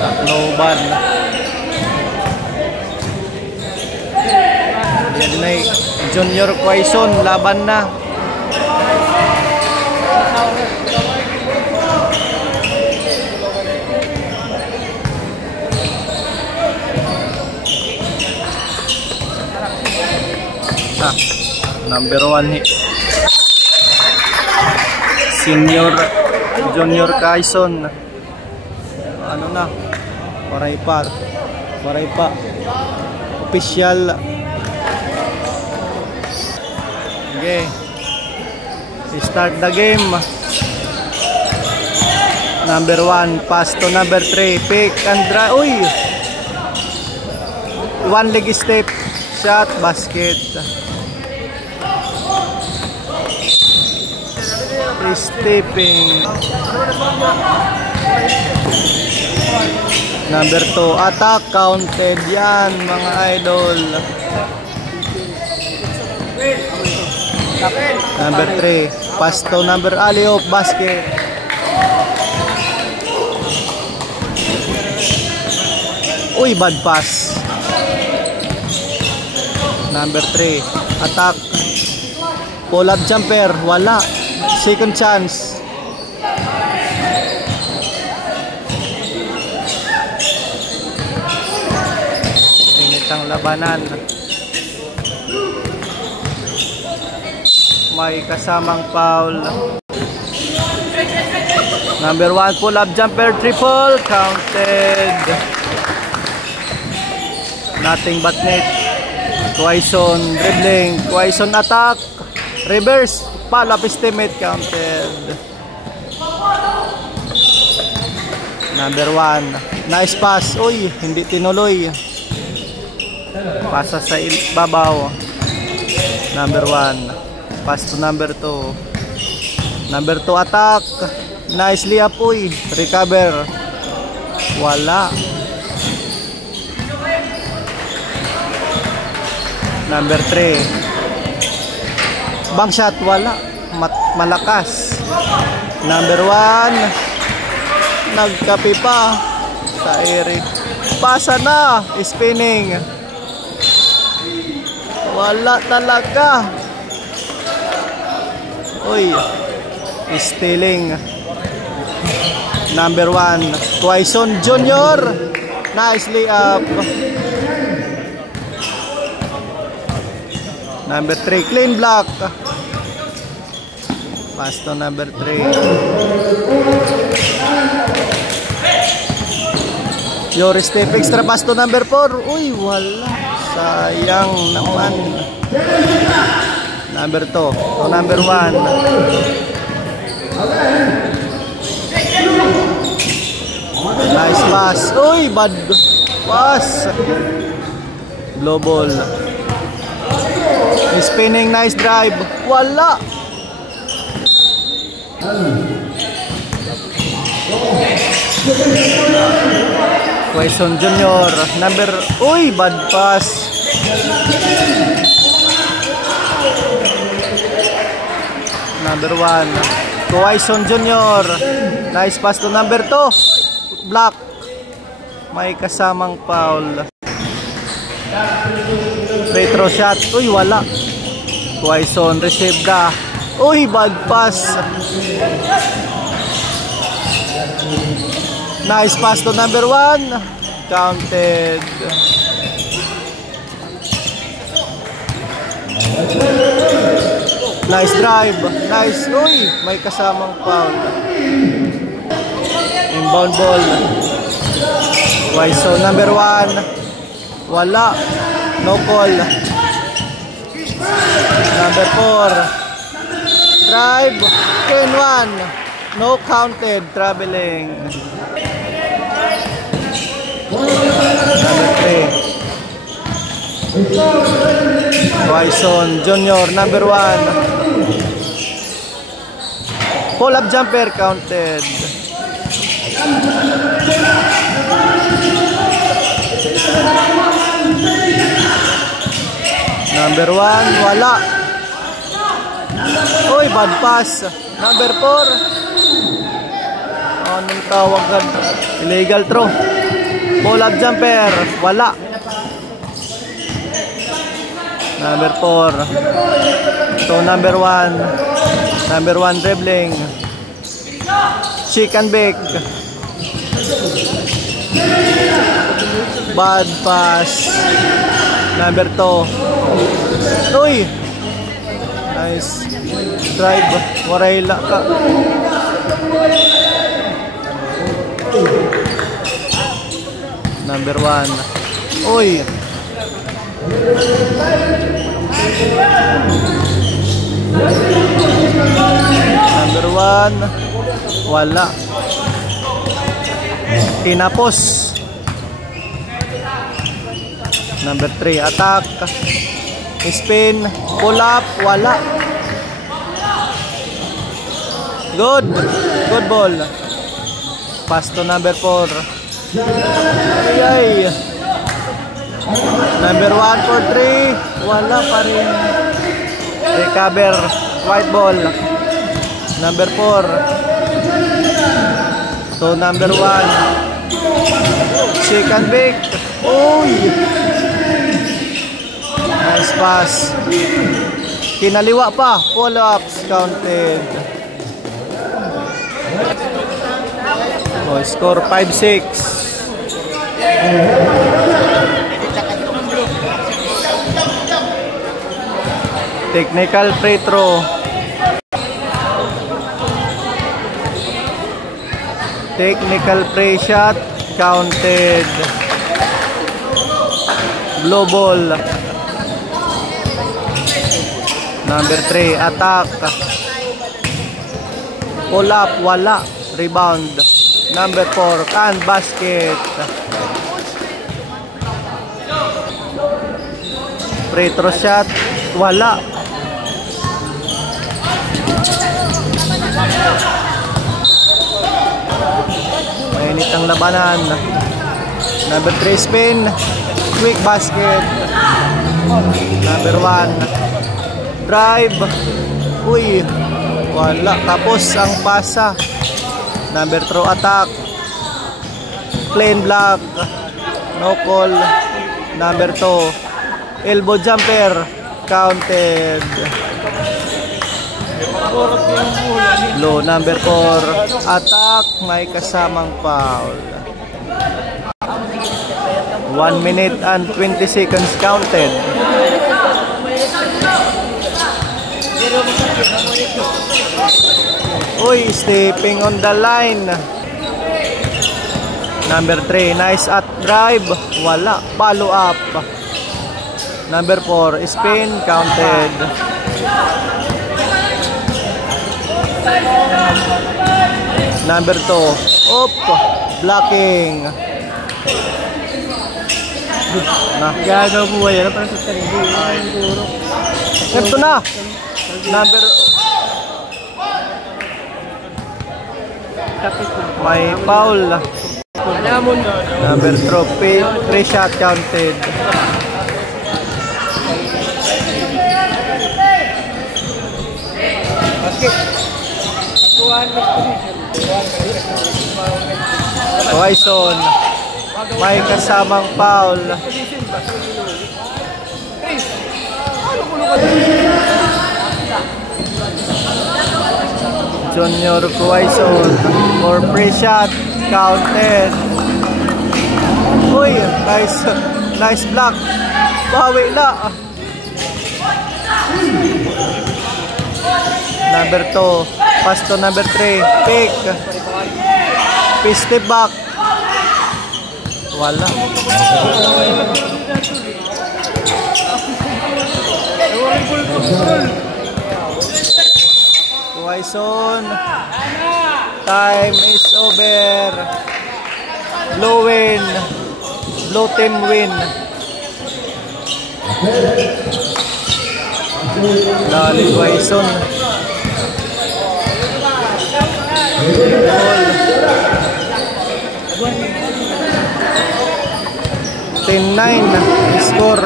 Tacloban. Yan na Junior Quaison, laban na. Number 1 hit. Senior Junior Quaison. Ano na? Waray pa. Official. Okay. Start the game. Number 1 pass to number 3. Pick and drive. Uy! One leg step. Shot basket. Stepping. Number 2 attack, counted yan mga idol. Number 3 pass to number alley-oop basket. Uy, bad pass. Number 3 attack, pull-up jumper, wala. Second chance. Init ang labanan. May kasamang foul. Number 1 pull-up jumper, triple, counted. Nothing but net. Quaison dribbling, Quaison attack, reverse, palap estimate, counted. Number 1 nice pass. Uy, hindi tinuloy. Pasa sa babaw. Number 1 pass to number 2. Number 2 attack, nicely up. Uy, recover, wala. Number 3 bank shot, wala. Malakas. Number 1 nagkapi pa sa Eric. Pasa na, spinning, wala talaga. Uy, stealing. Number 1 Quaison Junior, nicely up. Number 3 clean block, pass to number 3. Your step extra pass to number 4. Uy, wala. Sayang naman. Number 2 to number 1. Nice pass. Uy, bad pass. Blow ball. Spinning, nice drive, wala. Quaison Junior, number, uy, bad pass. Number 1 Quaison Junior, nice pass to number 2. Block. May kasamang foul. Retro shot, uy, wala. Quaison receive ka. Uy, bad pass. Nice pass to number 1, counted. Nice drive, nice. Uy, may kasamang foul. Inbound ball. Quaison number 1, wala. No call. Number 4 drive, pin 1, no counted, traveling. Number 3 Quaison Junior, number 1 pull up jumper, counted. Number 1, wala. Uy, bad pass. Number 4, anong tawag? Illegal throw. Pull-up jumper. Wala. Number 4. So number 1. Number 1 dribbling. Chicken bake. Bad pass. Number 2. Uy. Nice drive. Warayla ka. Number 1. Uy. Number 1. Wala. Tinapos. Number 3. Attack. Spin. Pull up. Wala. Good. Good ball. Pass to number 4. Ay. Number 1 for 3. Wala pa rin. Recover. White ball. Number 4. So number 1. Chicken bake. Uy. Nice pass. Kinaliwa pa. Pull-ups counted. Oh, score 5-6. Technical free throw. Technical free shot counted. Blue ball. Number 3, attack. Pull up, wala. Rebound. Number 4, can basket. Free throw shot, wala. Mainit ang labanan. Number 3, spin. Quick basket. Number 1, drive. Uy, wala. Tapos ang pasa. Number 3, attack. Plain block. No call. Number 2, elbow jumper. Counted. Low. Number 4, attack. May kasamang foul. 1 minute and 20 seconds counted. Uy, stepping on the line. Number 3, nice at drive. Wala. Follow up. Number 4, spin. Counted. Number 2, up. Blocking. Nah, gano buhay na para sa sarili. Ito na. Number may foul. Number 3 shot counted. Horizon. May kasamang foul. Junior Quaison for free shot counted. Uy, nice block. Bawi na. Number 2, pass to number 3, pick. Step back. Wala. Quaison. Time is over. Blue win. Blue team win. Dali Quaison. 10-9 score.